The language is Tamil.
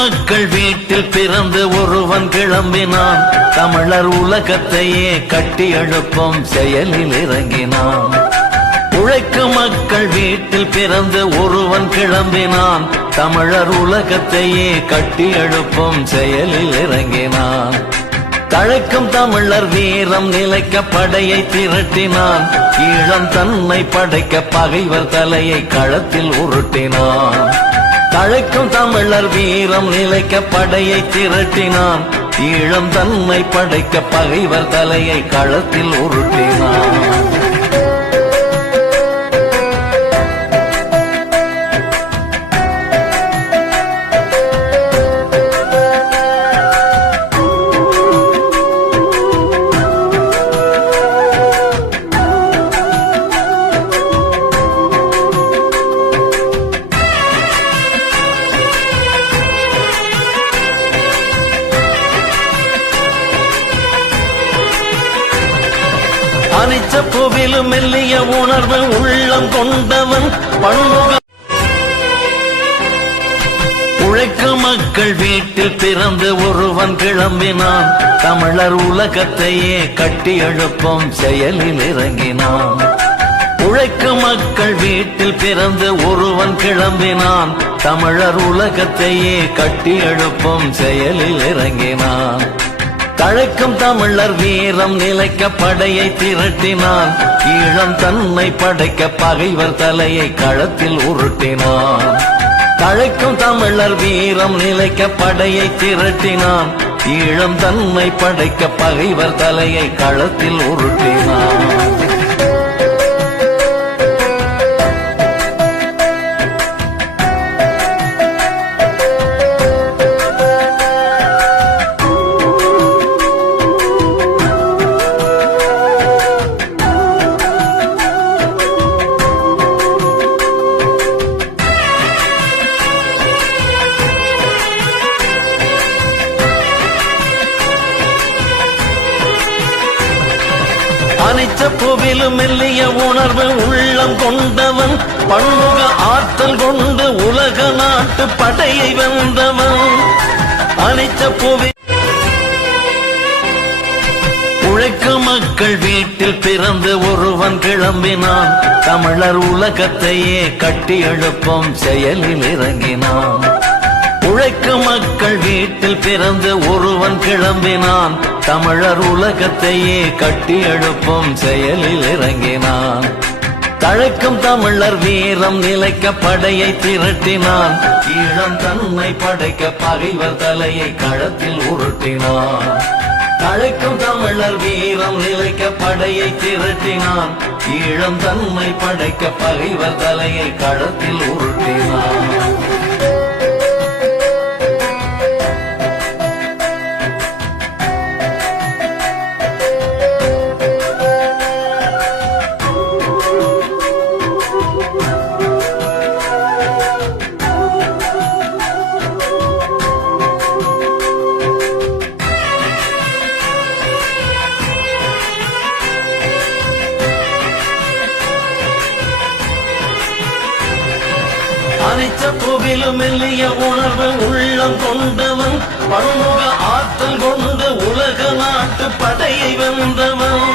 மக்கள் வீட்டில் பிறந்து ஒருவன் கிளம்பினான். தமிழர் உலகத்தையே கட்டி எழுப்பும் செயலில் இறங்கினான். உழைக்கும் மக்கள் வீட்டில் பிறந்து ஒருவன் கிளம்பினான். தமிழர் உலகத்தையே கட்டி எழுப்பும் செயலில் இறங்கினான். தழைக்கும் தமிழர் வீரம் நிலைக்க படையை திரட்டினான். ஈழம் தன்னை படைக்க பகைவர் தலையை களத்தில் உருட்டினான். தழைக்கும் தமிழர் வீரம் நிலைக்க படையை திரட்டினான். ஈழம் தன்னை படைக்க பகைவர் தலையை களத்தில் உருட்டினான். அனிச்ச புவிலும் மெல்லிய உணர்வு உள்ளம் கொண்டவன் பன்முக. உழைக்கும் மக்கள் வீட்டில் பிறந்து ஒருவன் கிளம்பினான். தமிழர் உலகத்தையே கட்டி எழுப்பும் செயலில் இறங்கினான். உழைக்கும் மக்கள் வீட்டில் பிறந்து ஒருவன் கிளம்பினான். தமிழர் உலகத்தையே கட்டி எழுப்பும் செயலில் இறங்கினான். தழைக்கும் தமிழர் வீரம் நிலைக்க படையை திரட்டினான். ஈழம் தன்னை படைக்க பகைவர் தலையை களத்தில் உருட்டினான். தழைக்கும் தமிழர் வீரம் நிலைக்க படையை திரட்டினான். ஈழம் தன்னை படைக்க பகைவர் தலையை களத்தில் உருட்டினான். அனிச்ச புவிலும் மெல்லிய உணர்வு உள்ளம் கொண்டவன் பன்முக ஆற்றல் கொண்டு உலக நாட்டு படையை வென்றவன். அனிச்ச புவி உழைக்கும் மக்கள் வீட்டில் பிறந்து ஒருவன் கிளம்பினான். தமிழர் உலகத்தையே கட்டி எழுப்பும் செயலில் இறங்கினான். உழைக்கும் மக்கள் வீட்டில் பிறந்து ஒருவன் கிளம்பினான். தமிழர் உலகத்தையே கட்டி எழுப்பும் செயலில் இறங்கினான். தழைக்கும் தமிழர் வீரம் நிலைக்க படையை திரட்டினான். ஈழம் தன்னை படைக்க பகைவர் தலையை களத்தில் உருட்டினான். தழைக்கும் தமிழர் வீரம் நிலைக்க படையை திரட்டினான். ஈழம் தன்னை படைக்க பகைவர் தலையை களத்தில் உருட்டினான். அனிச்ச புவிலும் மெல்லிய உணர்வு உள்ளம் கொண்டவன் பன்முக ஆற்றல் கொண்டு உலக நாட்டு படையை வென்றவன்.